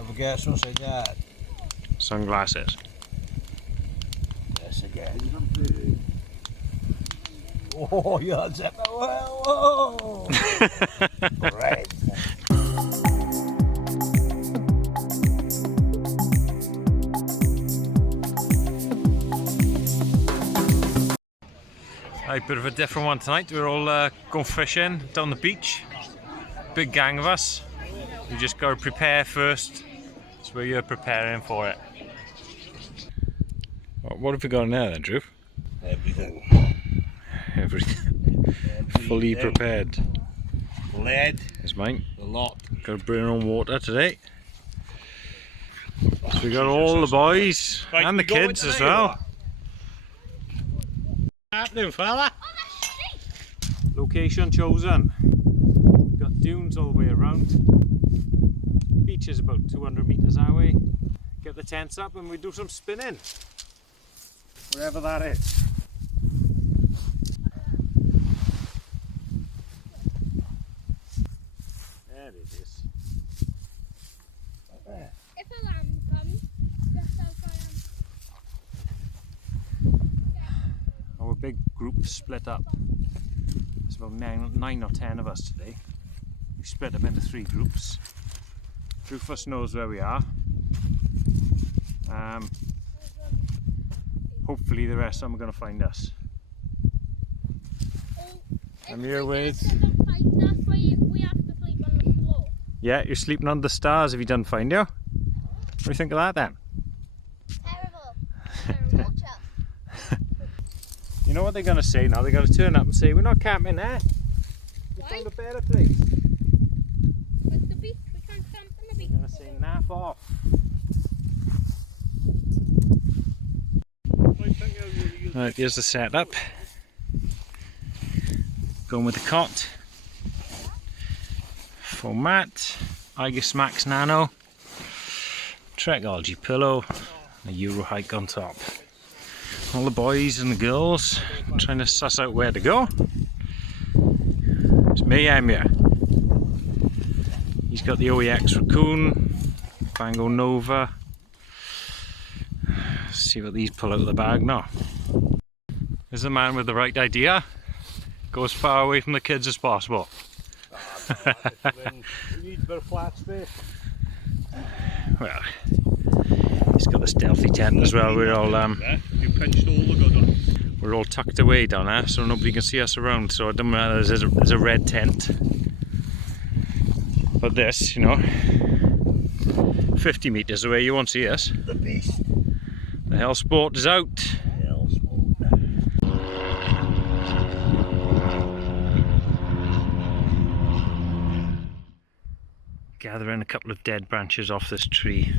Have a guess what's I got? Sunglasses. Yes, again. Oh, yeah, whoa! Red. A bit of a different one tonight. We're all going fishing down the beach. Big gang of us. We just got to prepare first. So we're preparing for it. What have we got in there then, Drew? Everything. Everything. Fully prepared. Lead. It's mine. A lot. Got to bring our own water today. So we got all the boys Right, and the kids as well. Happening, fella? Location chosen. Got dunes all the way around. Beach is about 200 meters away. Get the tents up and we do some spinning. Wherever that is. There it is. If a lamb comes, just outside Our big group split up. There's about nine or 10 of us today. We split up into 3 groups. Rufus knows where we are. Hopefully the rest of them are going to find us. I'm here with... That's why we have to sleep on the floor. Yeah, you're sleeping under the stars if he doesn't find you. What do you think of that then? Terrible. Watch out. You know what they're going to say now? They're going to turn up and say, we're not camping there. We found a better place. But the beach, we can't camp on the beach. They're going to say, naff off. Right, here's the setup. Going with the cot. For Matt, Igus Max Nano, Trekology pillow, a Euro hike on top. All the boys and the girls trying to suss out where to go. It's mayhem here. He's got the OEX Raccoon, Bango Nova. Let's see what these pull out of the bag now. There's the man with the right idea. Go as far away from the kids as possible. We need a bit of flat space. Well, he's got the stealthy tent as well. We're all You pinched all the good ones. we're all tucked away down there, so nobody can see us around. So it doesn't matter. There's a red tent. But this, you know, 50 meters away, you won't see us. The beast. The hell sport is out. Hell sport. Gathering a couple of dead branches off this tree.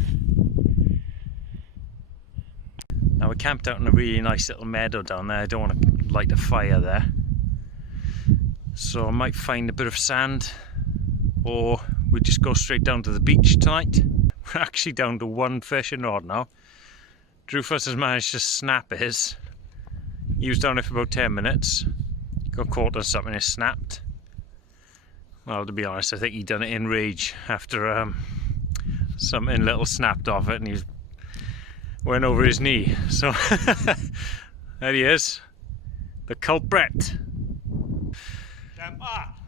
Now we camped out in a really nice little meadow down there. I don't want to light a fire there. So I might find a bit of sand, or we just go straight down to the beach tonight. We're actually down to 1 fishing rod now. Drufus has managed to snap his. He was down there for about 10 minutes. Got caught on something and snapped. Well, to be honest, I think he done it in rage after something little snapped off it and he went over his knee. So there he is, the culprit.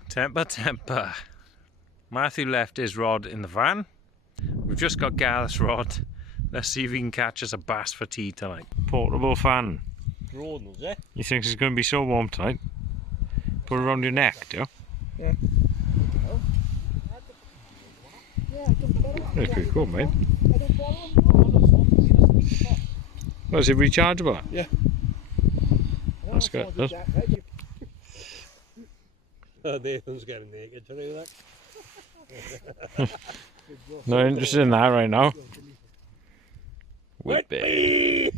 Temper. Matthew left his rod in the van. We've just got Gareth's rod. Let's see if he can catch us a bass for tea tonight. Portable fan. Drawn, was it? You think it's going to be so warm tonight? Put it around your neck, do you? Yeah. That's pretty cool, mate. Oh, is it rechargeable? Yeah. That's good. Nathan's getting naked today, like. Not interested in that right now. Whippy.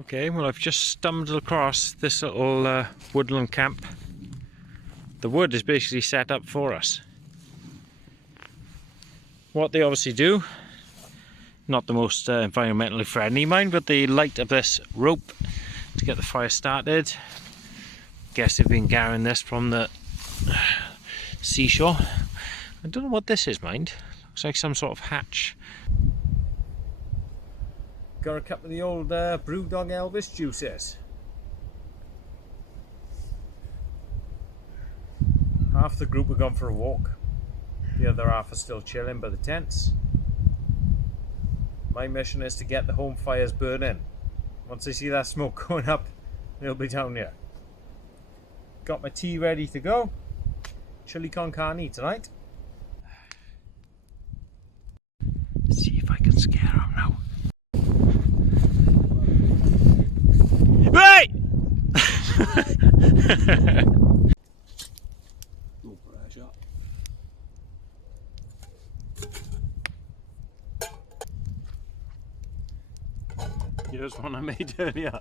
Okay, well I've just stumbled across this little woodland camp. The wood is basically set up for us. What they obviously do Not the most environmentally friendly, mind, but the light of this rope to get the fire started. Guess they've been gathering this from the seashore. I don't know what this is, mind. Looks like some sort of hatch. Got a cup of the old Brewdog Elvis juices. Half the group have gone for a walk. The other half are still chilling by the tents. My mission is to get the home fires burning. Once I see that smoke going up, they'll be down here. Got my tea ready to go. Chili con carne tonight. See if I can scare him now. Right! No pressure. Here's one I made earlier.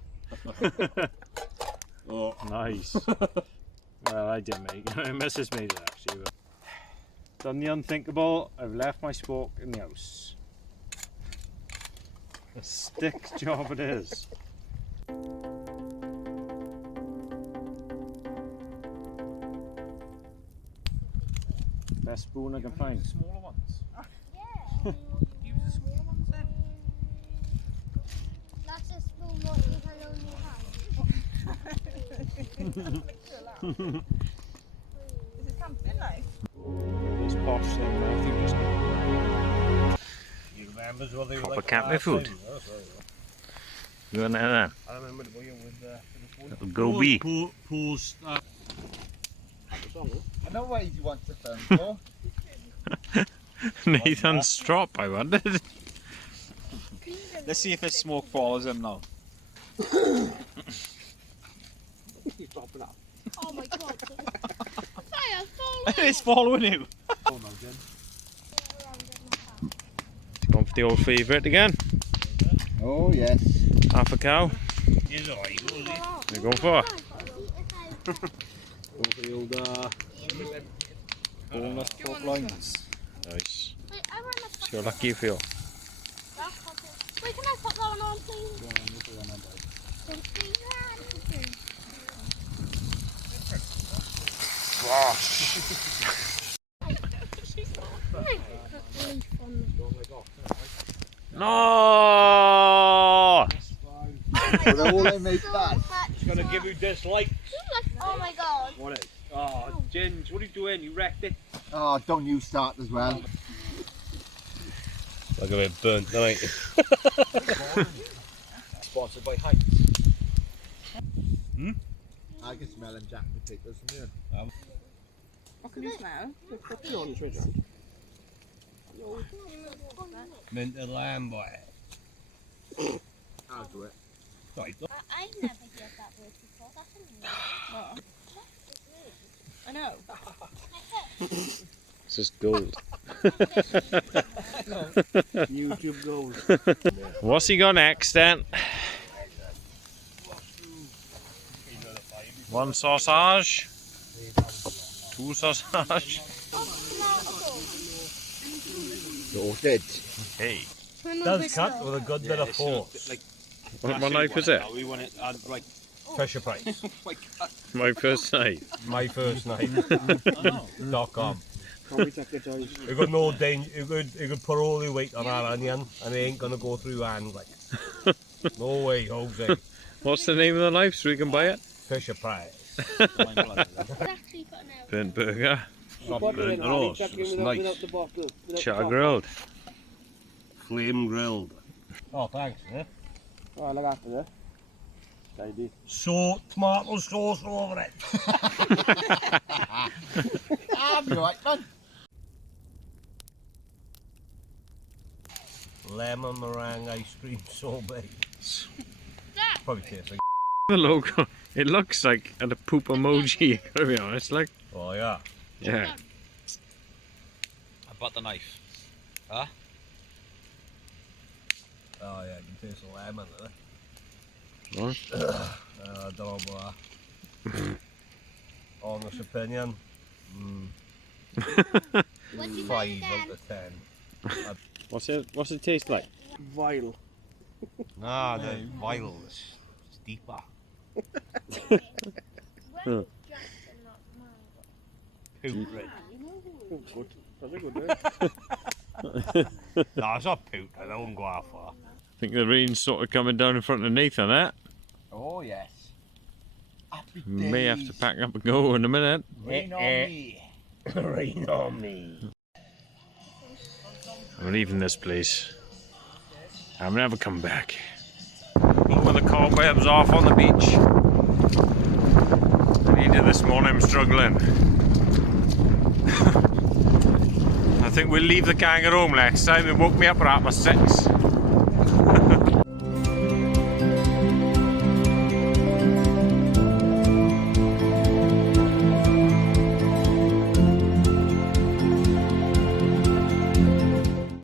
Oh, Nice. Well, I didn't make it. Mrs. made it actually. But done the unthinkable. I've left my spork in the house. A stick job it is. Best spoon I can find. Smaller ones. Yeah. Use the smaller ones then. That's a spoon what you can only have. Is it camping like? This posh thing, I think just you remember what they were proper like camping last food. time? That's right, You in there then? I remember the boy with the Little goby. Pools. I know what you want to film for. Nathan's strop, I wondered. Let's see if his smoke follows him now. He's dropping up. Oh my god. Fire, fall It's following you. Oh no, Jen. Gone for the old favourite again. Oh yes. Half a cow. He's alright, goes he? You're going for? Go for the old Boneless pork loins. Nice. Wait, I want to So you're lucky you feel. Wait, can I put that one on, please? Don't do that. No! But I won't make that. He's gonna give you dislikes. Oh my god. What is? Oh, Jens, what are you doing? You wrecked it. Oh, don't you start as well. Like a bit burnt tonight. Sponsored by Heights. I can smell them jack potatoes from here. What can you smell? You're on the treasure. Minted lamb, boy. I'll do it. Right. I've never heard that word before. That's a new I know. It's just gold. YouTube goes. What's he got next then? One sausage. Two sausage. Sorted. Hey. Does cut with a good bit of force. What knife is it? We want it like Fisher Price. My first knife. My first knife.com. You got no danger. You could put all the weight on that onion, and it ain't gonna go through your hand like. No way, Jose. What's the name of the knife so we can buy it? Fisher Price. actually put an out. Burnt burger. Not burnt roast. It's nice. Char grilled. Flame grilled. Oh, thanks. Eh? Oh, look after this. Tidy. So tomato sauce over it. I'll be right, man. Lemon meringue ice cream sorbet. Probably tastes like. The logo. It looks like a poop emoji, gotta be honest, like. Oh yeah. Yeah. I bought the knife. Oh yeah, you can taste the lemon in it. What? I don't know about that. Honest opinion. What do you 5 think out again? of 10. What's it taste like? Vile. Nah, the vial is deeper. When Jackson not mine. Poot, right? Oh, good. That's a good day. Nah, it's not poot. I don't go that far. I think the rain's sort of coming down in front of Nathan, eh? Oh yes. Happy May have to pack up and go in a minute. Rain on me. Rain on me. I'm leaving this place. I'm never coming back. Blowing the cobwebs off on the beach. I needed this morning, I'm struggling. I think we'll leave the gang at home next time. It woke me up at 6:30.